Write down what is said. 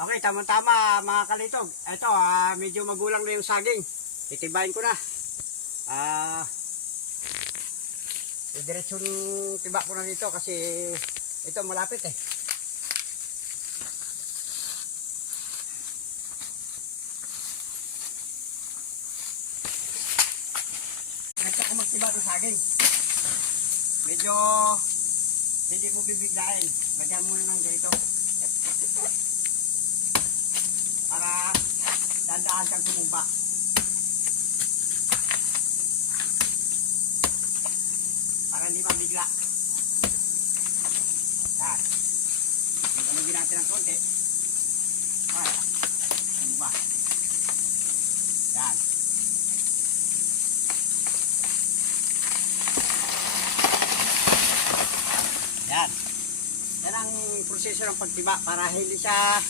Okay, tama-tama mga kalitog. Ito, medyo magulang na yung saging. Titibayin ko na. Diretsyon tiba ko na dito kasi ito malapit eh. Ito ko magtiba ng saging. Medyo hindi mo bibiglain. Lagyan muna ng ganito. Para dandaan kang tumumba. Para hindi mabigla. Yan. Magandang natin ng konti. Okay. Tumumba. Yan. Yan. Yan ang proseso ng pagtiba para hindi siya